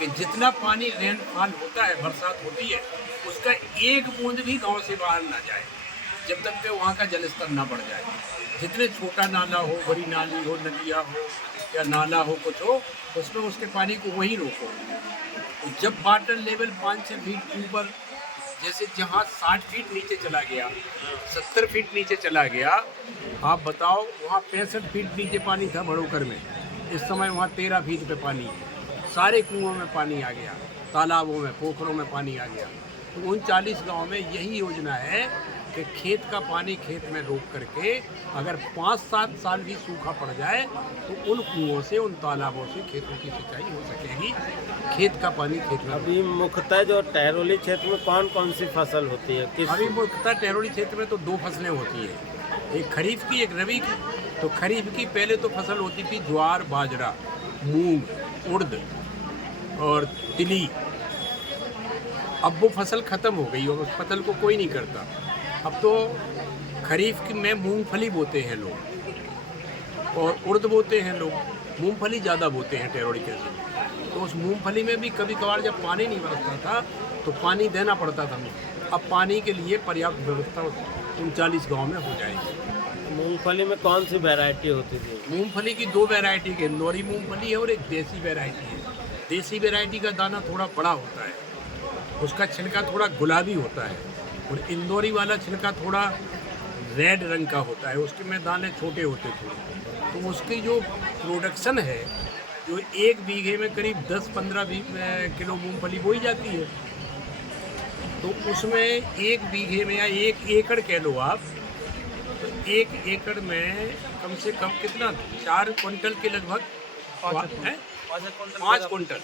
कि जितना पानी रेनफॉल होता है, बरसात होती है, उसका एक बूंद भी गांव से बाहर ना जाए जब तक कि वहाँ का जल स्तर ना बढ़ जाए। जितने छोटा नाला हो, बड़ी नाली हो, नदिया हो या नाला हो, कुछ हो, उसमें उसके पानी को वहीं रोको। जब वाटर लेवल 5-6 फीट ऊपर, जैसे जहाँ 60 फीट नीचे चला गया, 70 फीट नीचे चला गया, आप बताओ वहाँ 65 फीट नीचे पानी था बड़ोकर में, इस समय वहाँ 13 फीट पे पानी है। सारे कुओं में पानी आ गया, तालाबों में, पोखरों में पानी आ गया। तो उन 40 गाँव में यही योजना है कि खेत का पानी खेत में रोक करके अगर 5-7 साल भी सूखा पड़ जाए तो उन कुओं से, उन तालाबों से खेतों की सिंचाई हो सकेगी। खेत का पानी खेत में। अभी मुख्यतः जो टहरोली क्षेत्र में कौन कौन सी फसल होती है? अभी मुख्यतः टहरोली क्षेत्र में तो 2 फसलें होती हैं, एक खरीफ की, एक रबी की। तो खरीफ की पहले तो फसल होती थी ज्वार, बाजरा, मूंग, उड़द और तिली। अब वो फसल ख़त्म हो गई और उस फसल को कोई नहीं करता। अब तो खरीफ की में मूंगफली बोते हैं लोग और उड़द बोते हैं लोग। मूंगफली ज़्यादा बोते हैं टहरोली कैसे। तो उस मूंगफली में भी कभी कभार जब पानी नहीं बरसता था तो पानी देना पड़ता था। अब पानी के लिए पर्याप्त व्यवस्था 39 गाँव में हो जाएगी। मूंगफली में कौन सी वैरायटी होती थी? मूंगफली की 2 वैरायटी के, इंदौरी मूंगफली है और एक देसी वैरायटी है। देसी वैरायटी का दाना थोड़ा बड़ा होता है, उसका छिलका थोड़ा गुलाबी होता है, और इंदौरी वाला छिलका थोड़ा रेड रंग का होता है, उसके में दाने छोटे होते थे। तो उसकी जो प्रोडक्शन है, जो 1 बीघे में करीब 10-15 किलो मूंगफली बोई जाती है, तो उसमें 1 बीघे में या 1 एकड़ कह लो आप, तो 1 एकड़ में कम से कम कितना, 4 क्विंटल के लगभग, 5 क्विंटल।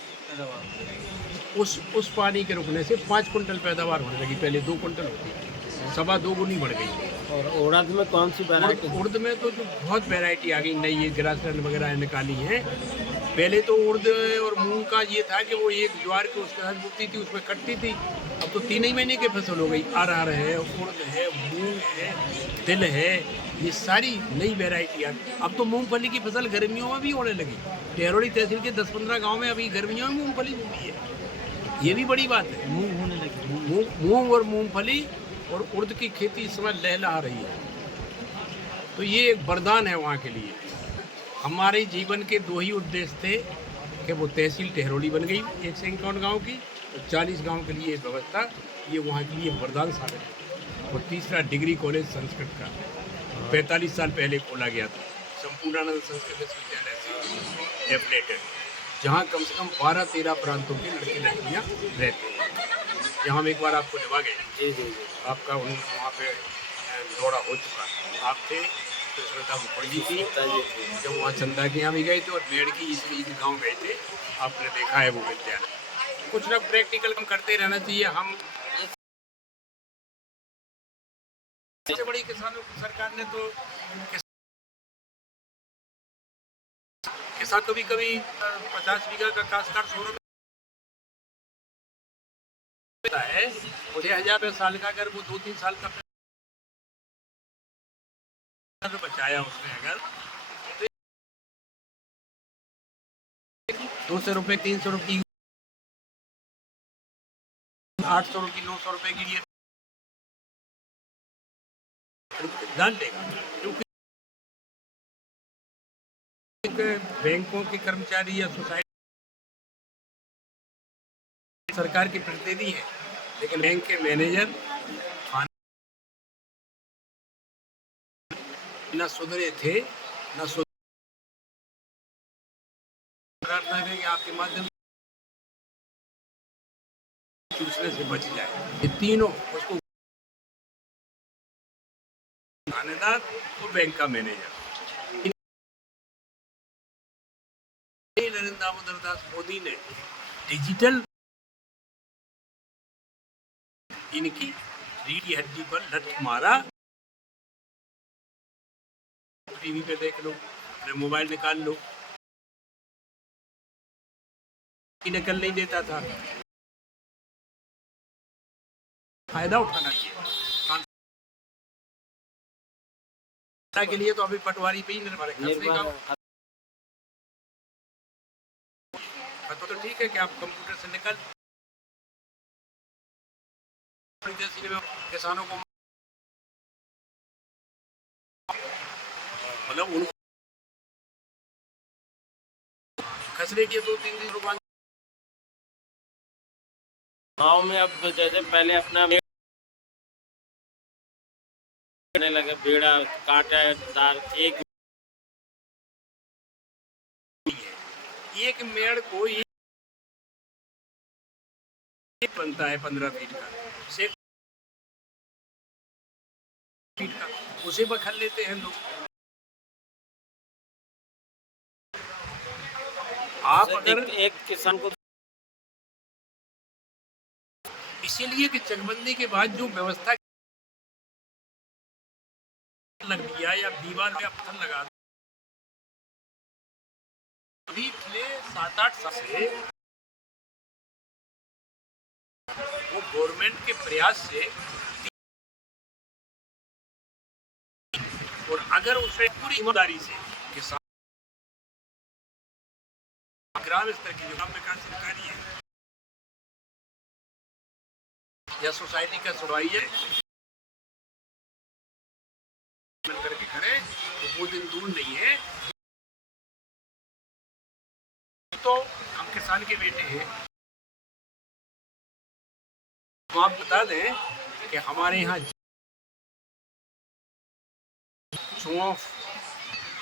उस पानी के रुकने से 5 क्विंटल पैदावार होने लगी। पहले 2 क्विंटल होती थी, 2.25 गुनी बढ़ गई। और उड़द में कौन सी वैरायटी? उड़द में तो जो बहुत वैरायटी आ गई नई, ये ग्रासलैंड वगैरह निकाली है। पहले तो उड़द और मूंग का ये था कि वो एक ज्वार के उसके साथ बुकती थी, उसमें कटती थी। अब तो 3 ही महीने की फसल हो गई। अरहर है, उड़द है, मूंग है, तिल है, ये सारी नई वैरायटी आ गई। अब तो मूंगफली की फसल गर्मियों में भी होने लगी। टहरोली तहसील के 10-15 गाँव में अभी गर्मियों में मूंगफली होती है, ये भी बड़ी बात है। मूंग होने लगी, मूंग और मूंगफली और उड़द की खेती इस समय लहलहा रही है। तो ये एक वरदान है वहाँ के लिए। हमारे जीवन के 2 ही उद्देश्य थे कि वो तहसील टहरोली बन गई 151 गाँव की, और 40 गाँव के लिए व्यवस्था, ये वहाँ के लिए वरदान साबित है। और तीसरा डिग्री कॉलेज संस्कृत का 45 साल पहले खोला गया था, संपूर्णानंद संस्कृत विश्वविद्यालय से एफिलेटेड, जहाँ कम से कम 12-13 प्रांतों के लड़के लड़कियाँ रहते हैं। यहाँ हम एक बार आपको लेवा गए। जी जी जी। आपका वहाँ पे दौरा हो चुका। आप थे, सुश्रुता मुखर्जी थी, जब वहाँ चंदा के यहाँ भी गए थे, और मेड़ की इसलिए गाँव गए थे। आपने देखा है वो विद्यालय। कुछ ना प्रैक्टिकल हम करते रहना चाहिए। हम सबसे बड़ी किसानों की सरकार ने तो किसान कभी 50 बीघा का काश्तकार 100 रुपये है, 6,000 साल का, अगर वो 2-3 साल का बचाया उसने, अगर तो 200 रुपये, 300 रुपये, 800 रुपये, 900 रुपये के लिए दान देगा। क्योंकि बैंकों के कर्मचारी या सोसाइटी सरकार के प्रतिनिधि है, लेकिन बैंक के मैनेजर न सुधरे थे, न प्रार्थना करें कि आपके माध्यम से चूसने से बच जाए। ये तीनों, उसको थानेदार और बैंक का मैनेजर, नरेंद्र दामोदर दास मोदी ने डिजिटल इनकी रीढ़ की हड्डी पर लठ मारा। टीवी पे देख लो, मोबाइल निकाल लो, नकल नहीं देता था। फायदा उठाना चाहिए के लिए। तो अभी पटवारी पे ही निर्भर है। तो ठीक ठीक है कि आप कंप्यूटर से निकल किसानों को मतलब उनको खसरे के 2-3 दिन रुकवा गाँव में अब जैसे पहले अपना करने लगे, बेड़ा काटा दार एक मेड़ को एक बनता है 15 फीट का, 6 फीट का, उसे बखल लेते हैं लोग। आप अगर एक किसान को इसीलिए कि चकबंदी के बाद जो व्यवस्था लग गया या दीवार में पत्थर लगा अभी पिछले 7-8 साल से वो गवर्नमेंट के प्रयास से और अगर उसे पूरी ईमानदारी से किसान ग्राम स्तर की जो ग्राम विकास अधिकारी है या सोसाइटी का सुनवाई मिल करके खड़े तो वो दिन दूर नहीं है। तो हम किसान के बेटे हैं, तो आप बता दें कि हमारे यहाँ सौंफ,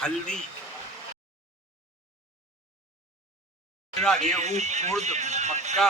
हल्दी, गेहूँ, उर्द, मक्का